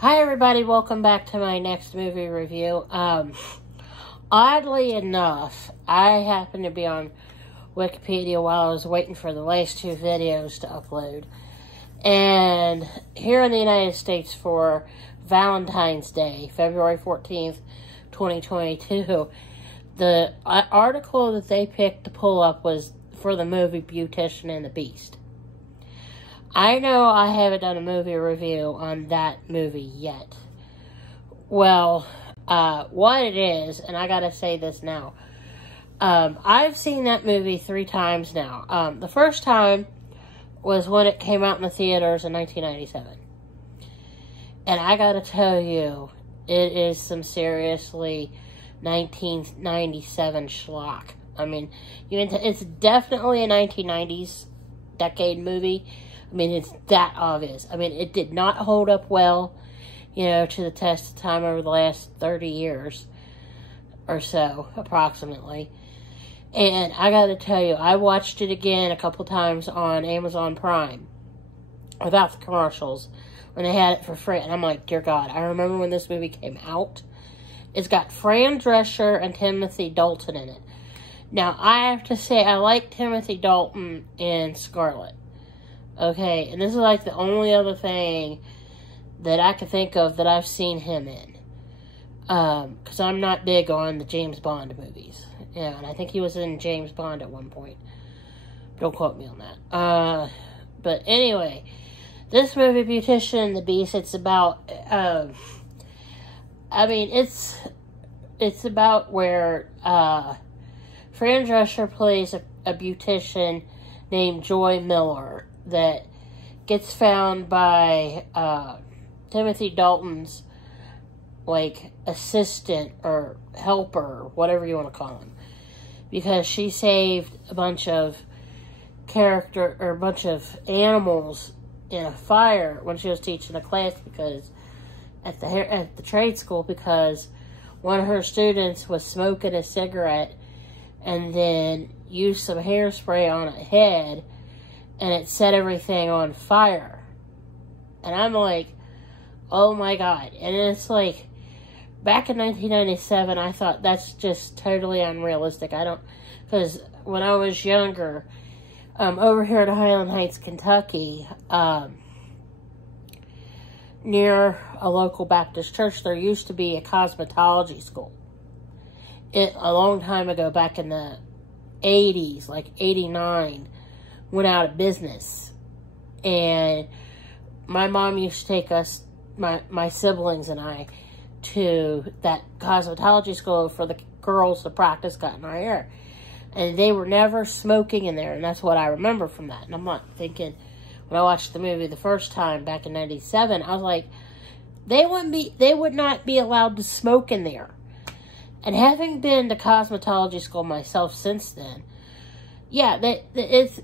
Hi everybody, welcome back to my next movie review. Oddly enough, I happened to be on Wikipedia while I was waiting for the last two videos to upload. And here in the United States for Valentine's Day, February 14th, 2022, the article that they picked to pull up was for the movie Beautician and the Beast. I know I haven't done a movie review on that movie yet. Well, what it is, and I gotta say this now, I've seen that movie 3 times now. The first time was when it came out in the theaters in 1997. And I gotta tell you, it is some seriously 1997 schlock. I mean, it's definitely a 1990s decade movie. I mean, it's that obvious. I mean, it did not hold up well, to the test of time over the last 30 years or so, approximately. And I gotta tell you, I watched it again a couple times on Amazon Prime without the commercials when they had it for free. And I'm like, dear God, I remember when this movie came out. It's got Fran Dressher and Timothy Dalton in it. Now, I have to say, I like Timothy Dalton in Scarlet. Okay, and this is like the only other thing that I can think of that I've seen him in. Because I'm not big on the James Bond movies. Yeah, and I think he was in James Bond at one point. Don't quote me on that. But anyway, this movie, Beautician and the Beast, it's about, it's about where, Fran Dressher plays a beautician named Joy Miller that gets found by Timothy Dalton's assistant or helper, whatever you want to call him, because she saved a bunch of animals in a fire when she was teaching a class because at the trade school, because one of her students was smoking a cigarette and then used some hairspray on a head, and it set everything on fire. And I'm like, oh my God. And it's like, back in 1997, I thought that's just totally unrealistic. Because when I was younger, over here at Highland Heights, Kentucky, near a local Baptist church, there used to be a cosmetology school. A long time ago, back in the 80s, like 89, went out of business. And my mom used to take us, my siblings and I, to that cosmetology school for the girls to practice cutting our hair. And they were never smoking in there, and that's what I remember from that. And I'm not thinking, when I watched the movie the first time back in 97, I was like, they would not be allowed to smoke in there. And having been to cosmetology school myself since then, yeah, it's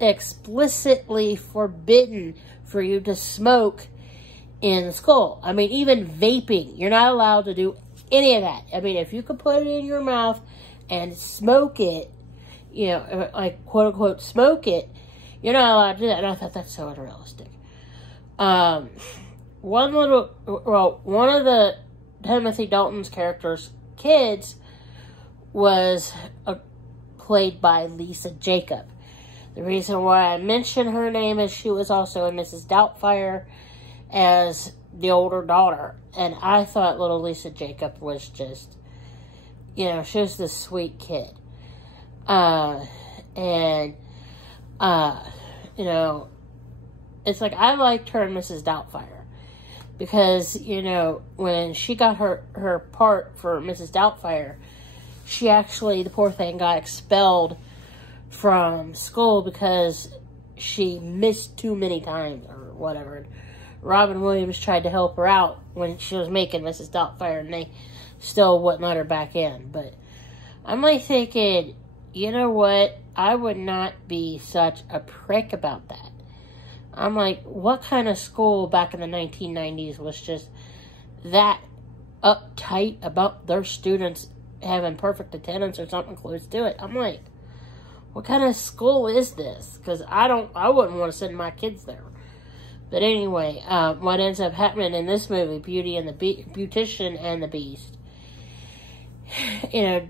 explicitly forbidden for you to smoke in school. I mean, even vaping, you're not allowed to do any of that. I mean, if you could put it in your mouth and smoke it, quote unquote smoke it, you're not allowed to do that. And I thought that's so unrealistic. One of the Timothy Dalton's character's kids was played by Lisa Jacob. The reason why I mention her name is she was also in Mrs. Doubtfire as the older daughter. And I thought little Lisa Jacob was just, she was this sweet kid. It's like I liked her in Mrs. Doubtfire. Because, when she got her part for Mrs. Doubtfire, she actually, the poor thing, got expelled from school because she missed too many times or whatever. Robin Williams tried to help her out when she was making Mrs. Doubtfire, and they still wouldn't let her back in. But I'm like thinking, you know what? I would not be such a prick about that. I'm like, what kind of school back in the 1990s was just that uptight about their students having perfect attendance or something close to it? I'm like, what kind of school is this? Because I wouldn't want to send my kids there. But anyway, what ends up happening in this movie, Beautician and the Beast, you know,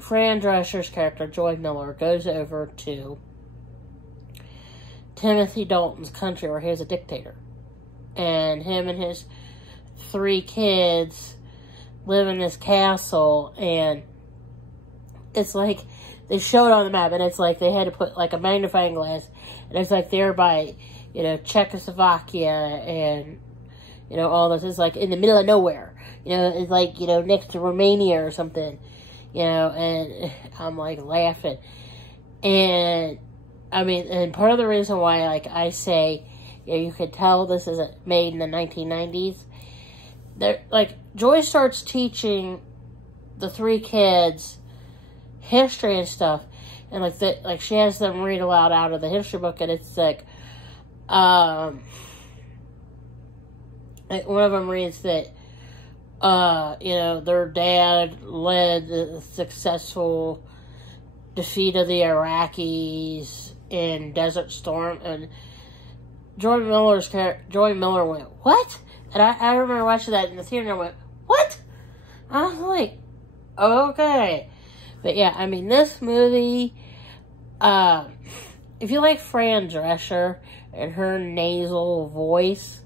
Fran Drescher's character, Joy Miller, goes over to Timothy Dalton's country where he's a dictator. And him and his 3 kids live in this castle, and it's like, they show it on the map, and it's like they had to put like a magnifying glass, and it's like there by, you know, Czechoslovakia and, you know, all this. It's like in the middle of nowhere. You know, it's like, you know, next to Romania or something. You know, and I'm like laughing. And, I mean, and part of the reason why, like, I say, you know, you could tell this is made in the 1990s. Like, Joy starts teaching the 3 kids history and stuff. And, like, she has them read aloud out of the history book, and it's like, one of them reads that, you know, their dad led the successful defeat of the Iraqis in Desert Storm, and Joy Miller went, what? And I remember watching that in the theater, and I went, what? I was like, okay. But yeah, I mean, this movie, if you like Fran Dressher and her nasal voice,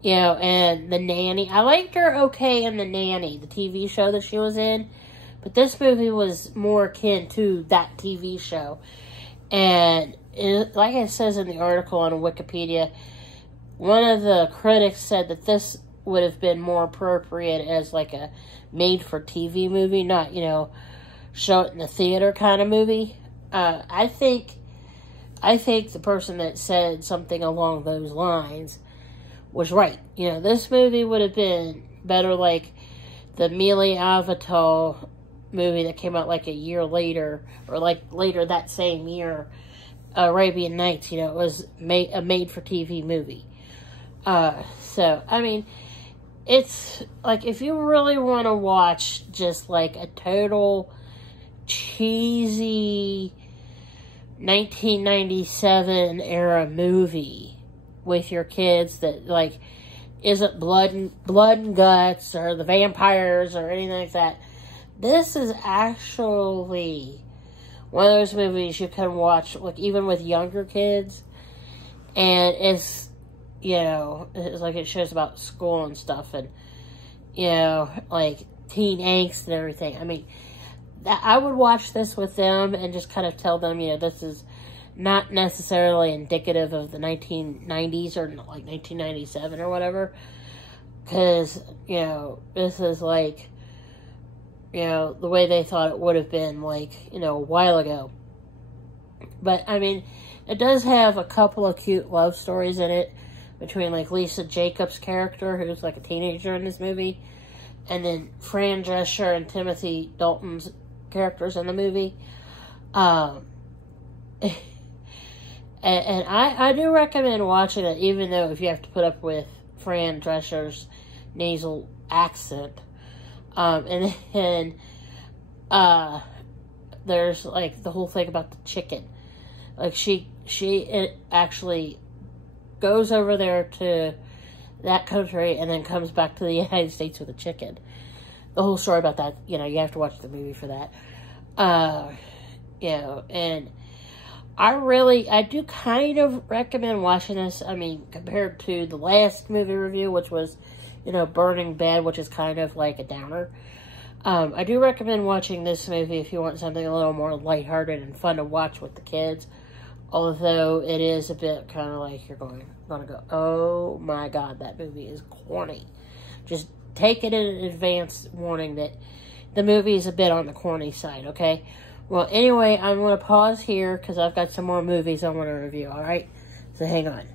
you know, and The Nanny. I liked her okay in The Nanny, the TV show that she was in. But this movie was more akin to that TV show. And like it says in the article on Wikipedia, one of the critics said that this would have been more appropriate as like a made-for-TV movie, not, you know, show it in the theater kind of movie. I think the person that said something along those lines was right. You know, this movie would have been better like the Mili Avital movie that came out like a year later, or like later that same year, Arabian Nights. You know, it was a made-for-TV movie. So, I mean, it's like, if you really want to watch just like a total cheesy 1997 era movie with your kids that, like, isn't blood and guts or the vampires or anything like that, this is actually one of those movies you can watch, like, even with younger kids, and it's, you know, it's like it shows about school and stuff, and, you know, like, teen angst and everything. I mean, I would watch this with them and just kind of tell them, you know, this is not necessarily indicative of the 1990s or like 1997 or whatever, because, you know, this is like, you know, the way they thought it would have been, like, you know, a while ago. But, I mean, it does have a couple of cute love stories in it between, like, Lisa Jacobs' character, who's like a teenager in this movie, and then Fran Drescher and Timothy Dalton's characters in the movie. And I do recommend watching it, even though if you have to put up with Fran Drescher's nasal accent. And then, there's, like, the whole thing about the chicken. Like, she actually goes over there to that country and then comes back to the United States with a chicken. The whole story about that, you know, you have to watch the movie for that. You know, and I do kind of recommend watching this. I mean, compared to the last movie review, which was, you know, Burning Bed, which is kind of like a downer. I do recommend watching this movie if you want something a little more lighthearted and fun to watch with the kids. Although it is a bit kind of like you're going to go, oh my God, that movie is corny. Just take it in advance warning that the movie is a bit on the corny side, okay? Well, anyway, I'm going to pause here because I've got some more movies I want to review, alright? So hang on.